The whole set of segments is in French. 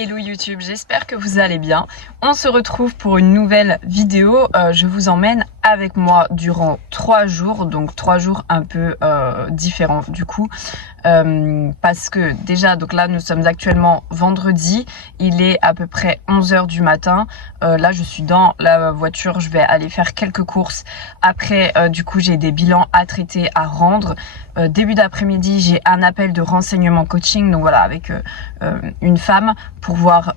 Hello YouTube, j'espère que vous allez bien. On se retrouve pour une nouvelle vidéo. Je vous emmène avec moi durant 3 jours, donc 3 jours un peu différents du coup. Parce que déjà, donc là nous sommes actuellement vendredi, il est à peu près 11h du matin. Là je suis dans la voiture, je vais aller faire quelques courses. Après du coup j'ai des bilans à traiter, à rendre. Début d'après-midi j'ai un appel de renseignement coaching, donc voilà, avec une femme pour voir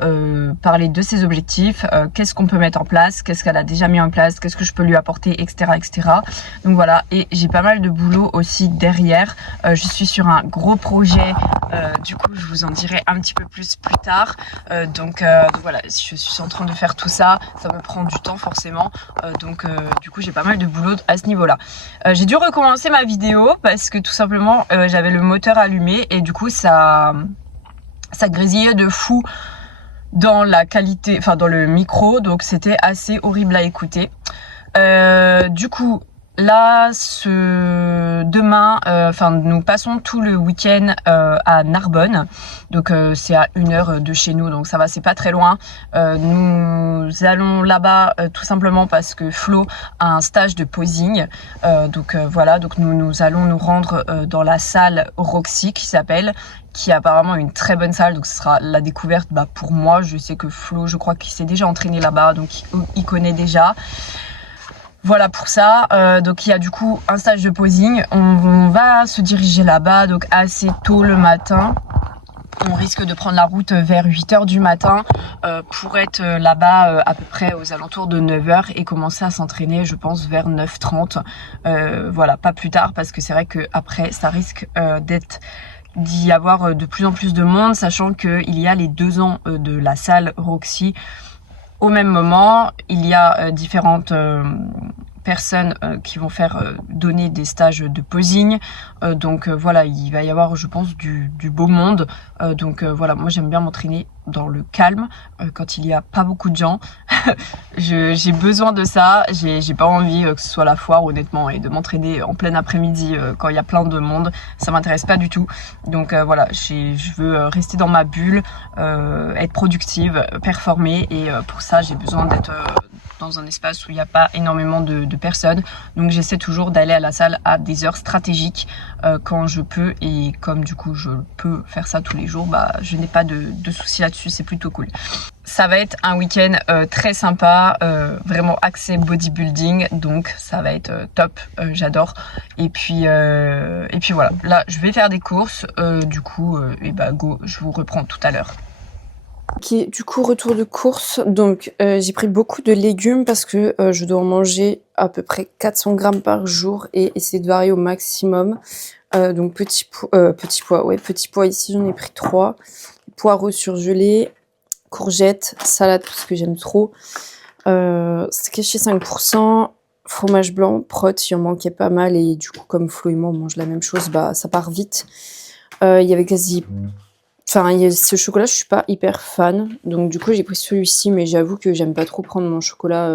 parler de ses objectifs, qu'est-ce qu'on peut mettre en place, qu'est-ce qu'elle a déjà mis en place, qu'est-ce que je peux lui apporter, etc. etc. Donc voilà, et j'ai pas mal de boulot aussi derrière. Je suis sur un gros projet, du coup je vous en dirai un petit peu plus tard. Donc voilà, je suis en train de faire tout ça, ça me prend du temps forcément, donc du coup j'ai pas mal de boulot à ce niveau là. J'ai dû recommencer ma vidéo parce que tout simplement j'avais le moteur allumé et du coup ça grésillait de fou dans la qualité, enfin dans le micro, donc c'était assez horrible à écouter. Du coup là demain, nous passons tout le week-end à Narbonne, donc c'est à 1 heure de chez nous, donc ça va, c'est pas très loin. Nous allons là-bas tout simplement parce que Flo a un stage de posing, voilà, donc nous allons nous rendre dans la salle Roxy qui s'appelle, qui est apparemment une très bonne salle, donc ce sera la découverte pour moi. Je sais que Flo, je crois qu'il s'est déjà entraîné là-bas, donc il connaît déjà. Voilà pour ça. Donc il y a du coup un stage de posing. On va se diriger là-bas donc assez tôt le matin. On risque de prendre la route vers 8h du matin pour être là-bas à peu près aux alentours de 9h et commencer à s'entraîner, je pense, vers 9h30. Voilà, pas plus tard, parce que c'est vrai qu'après ça risque d'y avoir de plus en plus de monde, sachant qu'il y a les 2 ans de la salle Roxy. Au même moment, il y a différentes personnes qui vont faire donner des stages de posing. Voilà, il va y avoir, je pense, du beau monde. Voilà, moi j'aime bien m'entraîner dans le calme quand il n'y a pas beaucoup de gens. J'ai besoin de ça. J'ai pas envie que ce soit la foire, honnêtement, et de m'entraîner en plein après-midi quand il y a plein de monde. Ça m'intéresse pas du tout. Donc voilà, je veux rester dans ma bulle, être productive, performer, et pour ça j'ai besoin d'être dans un espace où il n'y a pas énormément de personnes. Donc j'essaie toujours d'aller à la salle à des heures stratégiques quand je peux, et comme du coup je peux faire ça tous les jours, je n'ai pas de soucis là-dessus, c'est plutôt cool. Ça va être un week-end très sympa, vraiment axé bodybuilding, donc ça va être top, j'adore. Et puis voilà, là je vais faire des courses, du coup, go, je vous reprends tout à l'heure. Ok, du coup, retour de course. Donc, j'ai pris beaucoup de légumes parce que je dois en manger à peu près 400 grammes par jour et essayer de varier au maximum. Donc, petit pois ici, j'en ai pris 3. Poireaux surgelés, courgettes, salade parce que j'aime trop. C'est caché 5%. Fromage blanc, prot, il en manquait pas mal et du coup, comme Flo et moi, on mange la même chose, ça part vite. Il y avait quasi... Enfin, ce chocolat, je suis pas hyper fan. Donc, du coup, j'ai pris celui-ci, mais j'avoue que j'aime pas trop prendre mon chocolat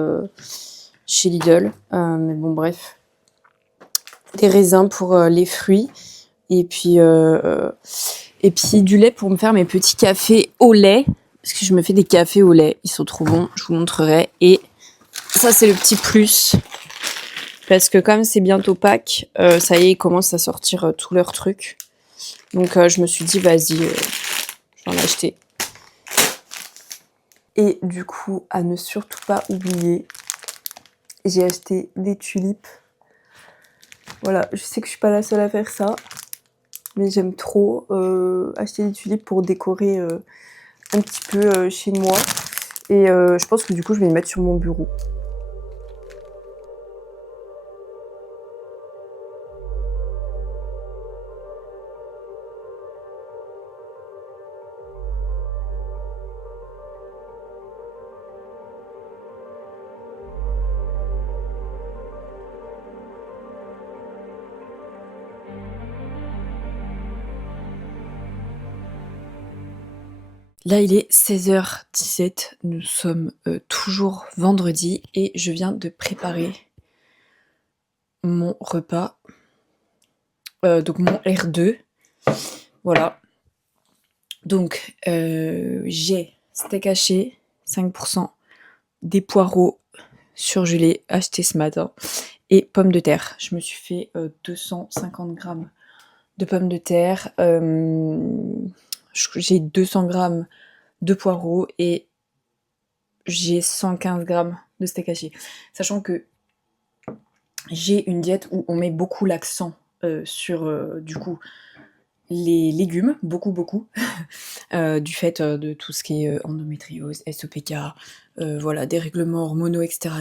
chez Lidl. Mais bon, bref. Des raisins pour les fruits. Et puis du lait pour me faire mes petits cafés au lait. Parce que je me fais des cafés au lait. Ils sont trop bons, je vous montrerai. Et ça, c'est le petit plus. Parce que comme c'est bientôt Pâques, ça y est, ils commencent à sortir tous leurs trucs. Donc, je me suis dit, vas-y, j'en ai acheté. Et du coup, à ne surtout pas oublier, j'ai acheté des tulipes. Voilà, je sais que je suis pas la seule à faire ça, mais j'aime trop acheter des tulipes pour décorer un petit peu chez moi. Et je pense que du coup, je vais les mettre sur mon bureau. Là, il est 16h17, nous sommes toujours vendredi et je viens de préparer mon repas, donc mon R2, voilà. Donc, j'ai steak haché, 5%, des poireaux surgelés achetés ce matin et pommes de terre. Je me suis fait 250 grammes de pommes de terre. J'ai 200 grammes de poireaux et j'ai 115 grammes de steak haché. Sachant que j'ai une diète où on met beaucoup l'accent sur du coup les légumes, beaucoup, du fait de tout ce qui est endométriose, SOPK, voilà, dérèglements hormonaux, etc.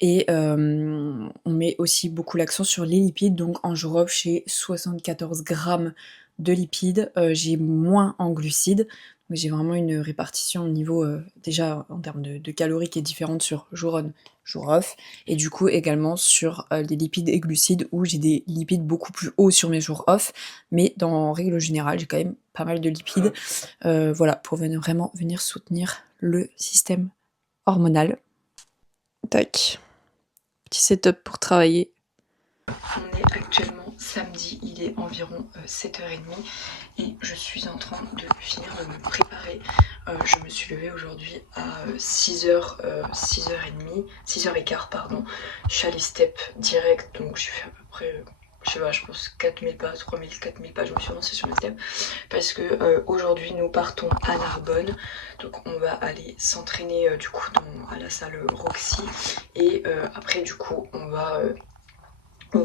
Et on met aussi beaucoup l'accent sur les lipides, donc en jour off, j'ai 74 grammes de lipides, j'ai moins en glucides, donc j'ai vraiment une répartition au niveau, déjà en termes de calories qui est différente sur jour on, jour off, et du coup également sur les lipides et glucides, où j'ai des lipides beaucoup plus hauts sur mes jours off, mais en règle générale, j'ai quand même pas mal de lipides, voilà, pour vraiment venir soutenir le système hormonal. Tac. Petit setup pour travailler. On est actuellement samedi, il est environ 7h30 et je suis en train de finir de me préparer. Je me suis levée aujourd'hui à 6h15 pardon. Je suis allée step direct, donc j'ai fait à peu près, je sais pas, je pense 4000 pas, 3000, 4000 pas, je me suis lancée sur le step parce que aujourd'hui nous partons à Narbonne, donc on va aller s'entraîner du coup à la salle Roxy et après du coup on va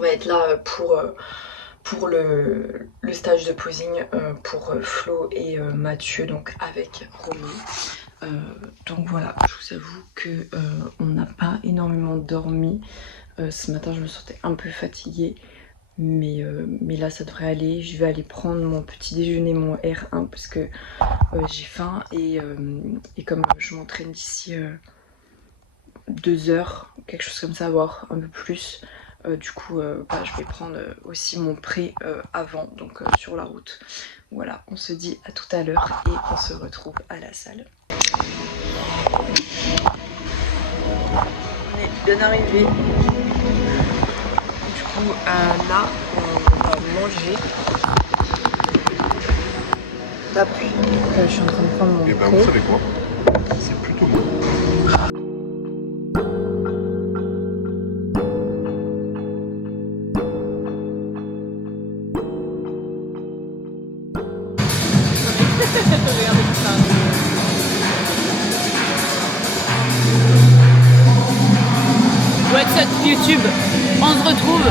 être là pour le stage de posing pour Flo et Mathieu, donc avec Romain. Donc voilà, je vous avoue que on n'a pas énormément dormi. Ce matin je me sentais un peu fatiguée, mais là ça devrait aller. Je vais aller prendre mon petit déjeuner, mon R1, parce que j'ai faim et comme je m'entraîne d'ici 2 heures, quelque chose comme ça, voire un peu plus. Du coup, je vais prendre aussi mon pré avant, donc sur la route. Voilà, on se dit à tout à l'heure et on se retrouve à la salle. On est bien arrivé. Du coup, là, on va manger. D'après, je suis en train de prendre mon pré. Et ben vous savez quoi? C'est plutôt bon. What's up YouTube, on se retrouve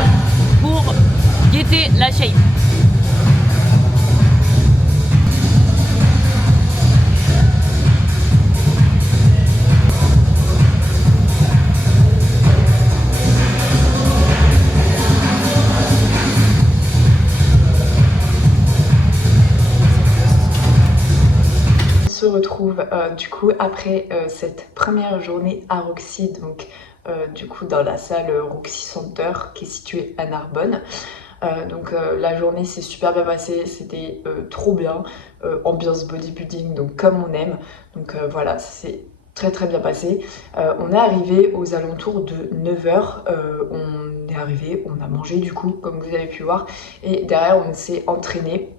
pour guetter la shape. On se retrouve du coup après cette première journée à Roxy, donc du coup dans la salle Roxy Center qui est située à Narbonne. Donc la journée s'est super bien passée, c'était trop bien, ambiance bodybuilding, donc comme on aime. Donc voilà, ça s'est très bien passé. On est arrivé aux alentours de 9h, on est arrivé, on a mangé du coup comme vous avez pu voir, et derrière on s'est entraîné.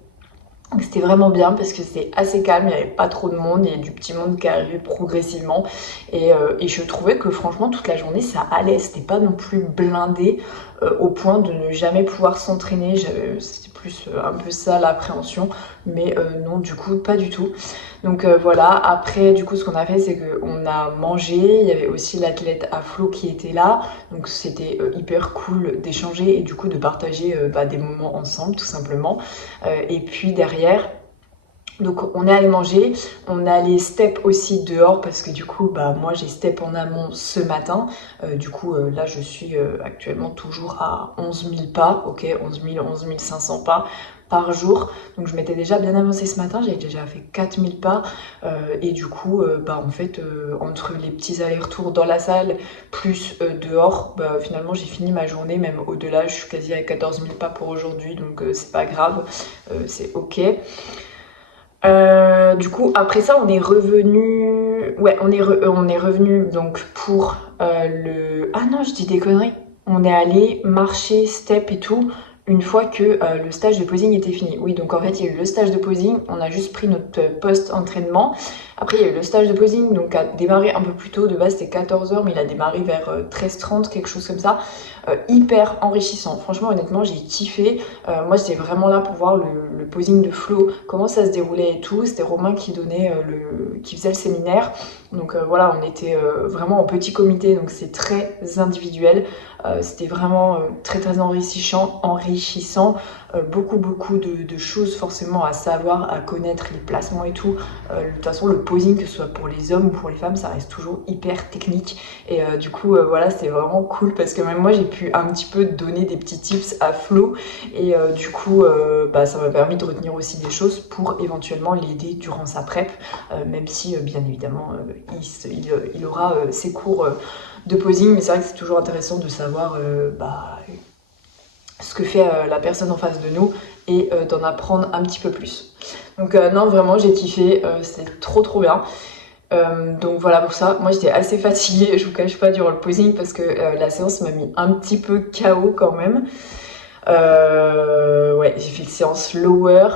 C'était vraiment bien parce que c'était assez calme, il n'y avait pas trop de monde, il y avait du petit monde qui arrivait progressivement et je trouvais que franchement toute la journée ça allait, c'était pas non plus blindé au point de ne jamais pouvoir s'entraîner. C'était plus un peu ça l'appréhension, mais non du coup pas du tout. Donc voilà, après du coup ce qu'on a fait c'est qu'on a mangé, il y avait aussi l'athlète à Flo qui était là, donc c'était hyper cool d'échanger et du coup de partager des moments ensemble tout simplement. Et puis derrière, donc on est allé manger, on est allé step aussi dehors parce que du coup moi j'ai step en amont ce matin. Du coup là je suis actuellement toujours à 11 000 pas, ok, 11 500 pas par jour, donc je m'étais déjà bien avancée ce matin, j'avais déjà fait 4000 pas et du coup en fait entre les petits allers-retours dans la salle plus dehors, finalement j'ai fini ma journée, même au-delà, je suis quasi à 14 000 pas pour aujourd'hui, donc c'est pas grave, c'est ok. Du coup après ça on est revenu, ouais on est revenu donc pour le, ah non je dis des conneries, on est allé marcher step et tout une fois que le stage de posing était fini. Oui, donc en fait, il y a eu le stage de posing, on a juste pris notre post-entraînement. Après, il y a eu le stage de posing, donc a démarré un peu plus tôt. De base, c'était 14 h, mais il a démarré vers 13h30, quelque chose comme ça. Hyper enrichissant. Franchement, honnêtement, j'ai kiffé. Moi, j'étais vraiment là pour voir le posing de Flo, comment ça se déroulait et tout. C'était Romain qui donnait qui faisait le séminaire. Donc voilà, on était vraiment en petit comité, donc c'est très individuel. C'était vraiment très enrichissant. Beaucoup de choses forcément à savoir, à connaître, les placements et tout. De toute façon, le posing, que ce soit pour les hommes ou pour les femmes, ça reste toujours hyper technique. Et du coup, voilà, c'est vraiment cool parce que même moi, j'ai pu un petit peu donner des petits tips à Flo. Et du coup, ça m'a permis de retenir aussi des choses pour éventuellement l'aider durant sa prep. Même si, bien évidemment, il aura ses cours de posing. Mais c'est vrai que c'est toujours intéressant de savoir ce que fait la personne en face de nous et d'en apprendre un petit peu plus. Donc non, vraiment j'ai kiffé, c'est trop bien. Donc voilà pour ça. Moi j'étais assez fatiguée, je vous cache pas, durant le posing parce que la séance m'a mis un petit peu KO quand même. Ouais, j'ai fait une séance lower,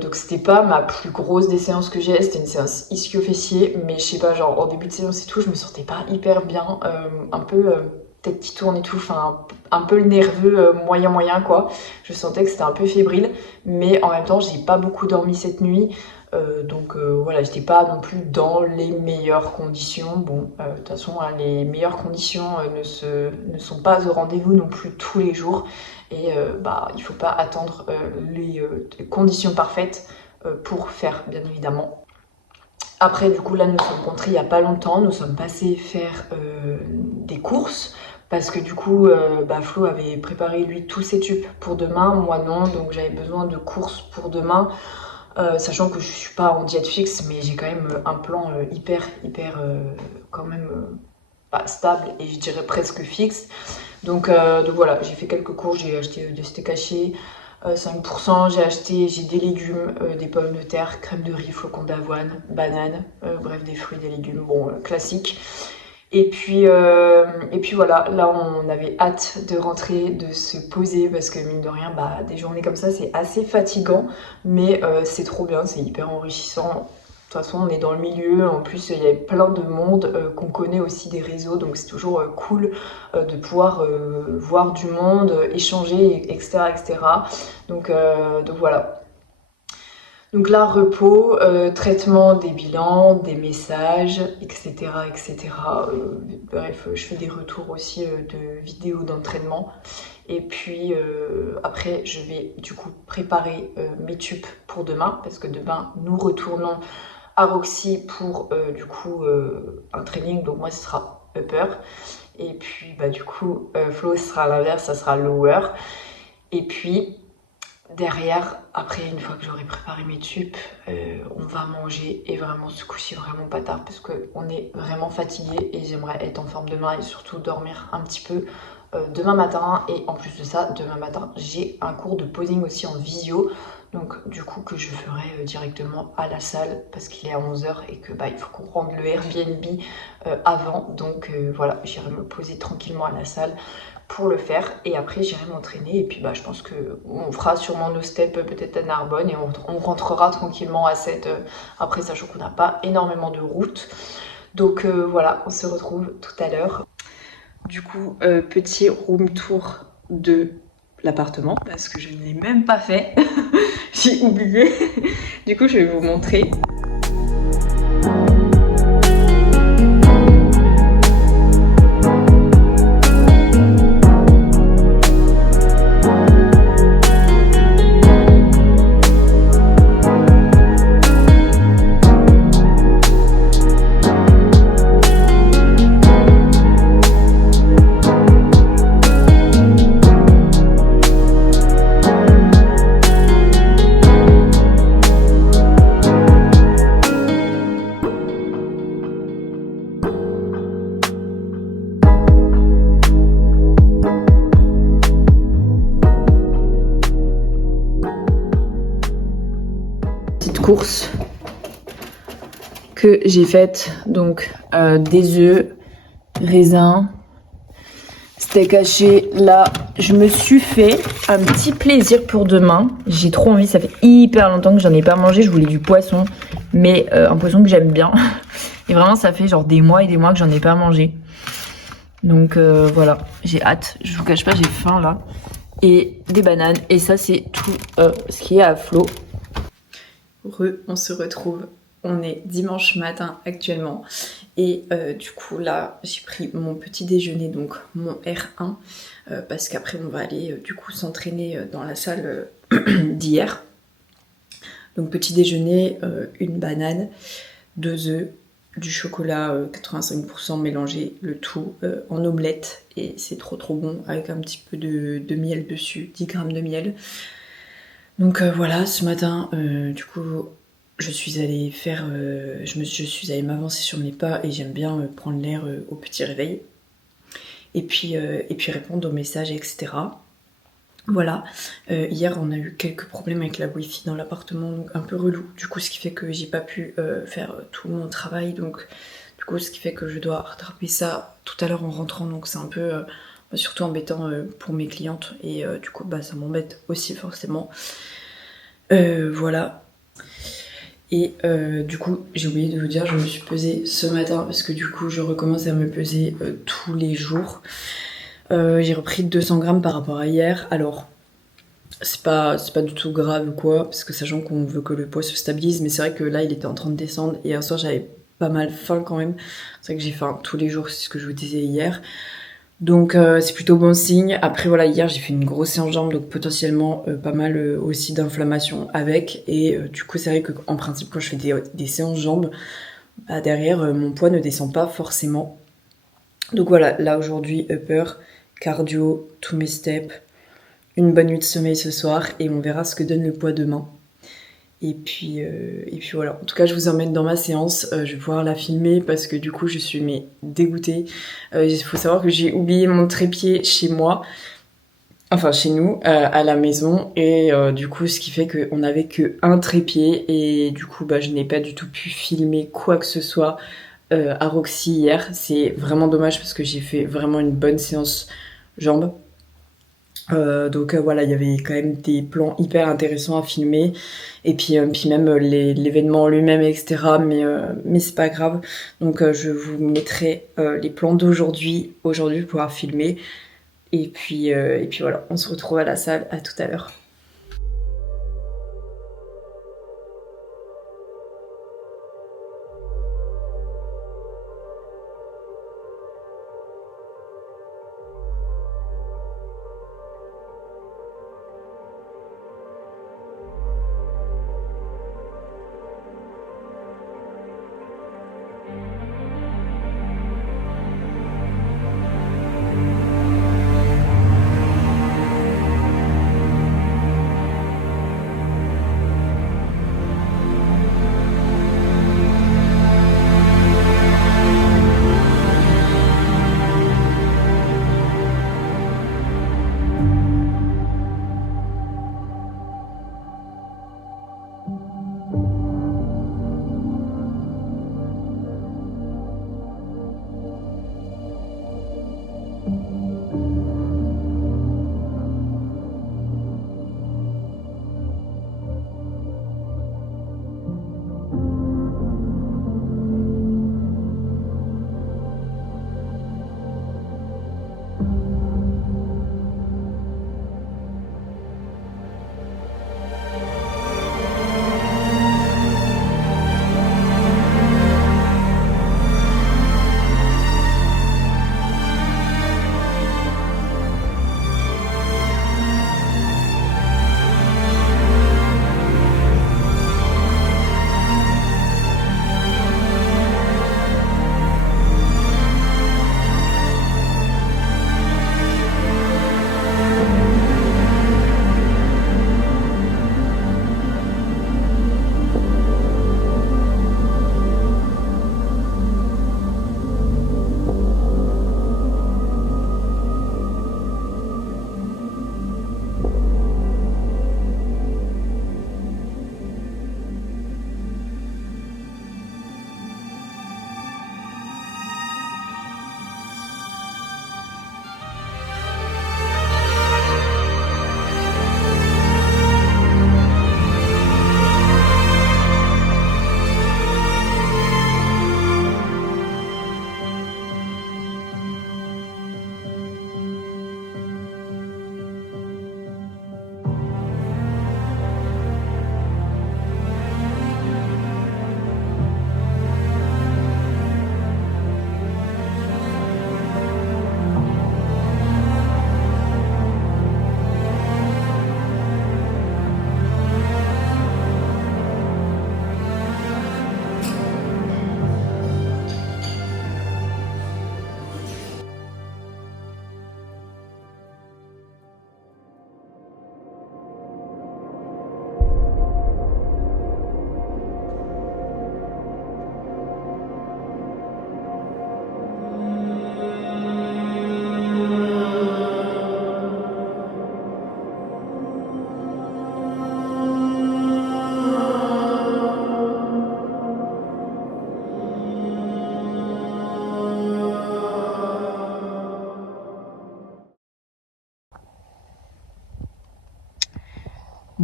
donc c'était pas ma plus grosse des séances que j'ai, c'était une séance ischio-fessier, mais je sais pas, genre en début de séance et tout, je me sentais pas hyper bien, un peu tête qui tourne et tout, enfin un peu le nerveux moyen quoi. Je sentais que c'était un peu fébrile, mais en même temps j'ai pas beaucoup dormi cette nuit. Donc voilà, j'étais pas non plus dans les meilleures conditions. Bon, de toute façon, hein, les meilleures conditions ne sont pas au rendez-vous non plus tous les jours. Et il faut pas attendre les conditions parfaites pour faire, bien évidemment. Après, du coup, là, nous sommes rentrés il y a pas longtemps. Nous sommes passés faire des courses. Parce que du coup, Flo avait préparé lui tous ses tubes pour demain, moi non, donc j'avais besoin de courses pour demain. Sachant que je suis pas en diète fixe, mais j'ai quand même un plan hyper quand même stable et je dirais presque fixe. Donc voilà, j'ai fait quelques courses, j'ai acheté des steaks hachés 5%, j'ai des légumes, des pommes de terre, crème de riz, flocons d'avoine, bananes, bref des fruits, des légumes, bon classique. Et puis voilà, là on avait hâte de rentrer, de se poser parce que mine de rien, des journées comme ça c'est assez fatigant, mais c'est trop bien, c'est hyper enrichissant. De toute façon on est dans le milieu, en plus il y a plein de monde qu'on connaît aussi des réseaux, donc c'est toujours cool de pouvoir voir du monde, échanger, etc. Donc voilà. Donc là, repos, traitement des bilans, des messages, etc. Bref, je fais des retours aussi de vidéos d'entraînement. Et puis après, je vais du coup préparer mes tubes pour demain, parce que demain, nous retournons à Roxy pour du coup un training. Donc moi, ce sera upper. Et puis du coup, Flo, ce sera à l'inverse, ça sera lower. Et puis derrière, après, une fois que j'aurai préparé mes tubes, on va manger et vraiment se coucher vraiment pas tard parce qu'on est vraiment fatigué et j'aimerais être en forme demain et surtout dormir un petit peu demain matin. Et en plus de ça, demain matin, j'ai un cours de posing aussi en visio. Donc du coup que je ferai directement à la salle parce qu'il est à 11 h et que il faut qu'on rende le Airbnb avant. Donc voilà, j'irai me poser tranquillement à la salle pour le faire et après j'irai m'entraîner et puis je pense que on fera sûrement nos steps peut-être à Narbonne et on rentrera tranquillement à 7 après, sachant qu'on n'a pas énormément de route. Donc voilà, on se retrouve tout à l'heure. Du coup, petit room tour de l'appartement parce que je ne l'ai même pas fait. J'ai oublié. Du coup, je vais vous montrer. Course que j'ai faite, donc des œufs, raisins, Steak haché, là, je me suis fait un petit plaisir pour demain. J'ai trop envie, ça fait hyper longtemps que j'en ai pas mangé. Je voulais du poisson, mais un poisson que j'aime bien. Et vraiment, ça fait genre des mois et des mois que j'en ai pas mangé. Donc voilà, j'ai hâte. Je vous cache pas, j'ai faim là. Et des bananes. Et ça, c'est tout ce qui est à flot. On se retrouve. On est dimanche matin actuellement. Et du coup, là, j'ai pris mon petit déjeuner, donc mon R1. Parce qu'après, on va aller du coup s'entraîner dans la salle d'hier. Donc, petit déjeuner, une banane, 2 œufs, du chocolat 85% mélangé, le tout en omelette. Et c'est trop bon avec un petit peu de miel dessus, 10 grammes de miel. Donc voilà, ce matin, du coup, je suis allée m'avancer sur mes pas et j'aime bien prendre l'air au petit réveil. Et puis répondre aux messages, etc. Voilà, hier on a eu quelques problèmes avec la Wi-Fi dans l'appartement, donc un peu relou. Du coup, ce qui fait que j'ai pas pu faire tout mon travail, donc du coup, ce qui fait que je dois rattraper ça tout à l'heure en rentrant, donc c'est un peu surtout embêtant pour mes clientes et du coup, bah ça m'embête aussi forcément. Voilà. Et du coup, j'ai oublié de vous dire, je me suis pesée ce matin parce que du coup, je recommence à me peser tous les jours. J'ai repris 200 grammes par rapport à hier. Alors, c'est pas du tout grave ou quoi, parce que sachant qu'on veut que le poids se stabilise, mais c'est vrai que là, il était en train de descendre. Et hier soir, j'avais pas mal faim quand même. C'est vrai que j'ai faim tous les jours, c'est ce que je vous disais hier. Donc c'est plutôt bon signe. Après voilà, hier j'ai fait une grosse séance jambes, donc potentiellement pas mal aussi d'inflammation avec. Et du coup c'est vrai qu'en principe quand je fais des séances jambes, bah, derrière mon poids ne descend pas forcément. Donc voilà, là aujourd'hui upper, cardio, tous mes steps, une bonne nuit de sommeil ce soir et on verra ce que donne le poids demain. Et puis voilà, en tout cas je vous emmène dans ma séance, je vais pouvoir la filmer parce que du coup je suis dégoûtée. Il faut savoir que j'ai oublié mon trépied chez moi, enfin chez nous, à la maison. Et du coup ce qui fait qu'on n'avait qu'un trépied et du coup bah, je n'ai pas du tout pu filmer quoi que ce soit à Roxy hier. C'est vraiment dommage parce que j'ai fait vraiment une bonne séance jambes. Donc voilà, il y avait quand même des plans hyper intéressants à filmer et puis même l'événement en lui-même, etc. Mais c'est pas grave. Donc je vous mettrai les plans d'aujourd'hui pour pouvoir filmer. Et puis voilà, on se retrouve à la salle. À tout à l'heure.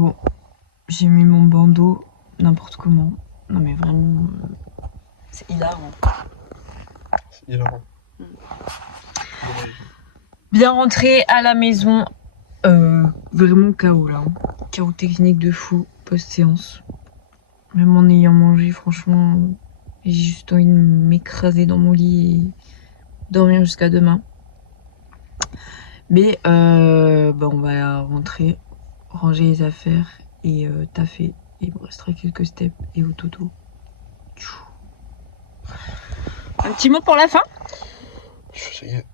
Bon, j'ai mis mon bandeau n'importe comment. Non mais vraiment, c'est hilarant. C'est hilarant. Bien rentré à la maison. Vraiment chaos là. Chaos technique de fou post-séance. Même en ayant mangé, franchement, j'ai juste envie de m'écraser dans mon lit et dormir jusqu'à demain. Mais bah, on va rentrer, ranger les affaires et taffer. Il me restera quelques steps et au toto. Un petit mot pour la fin? Ça y est,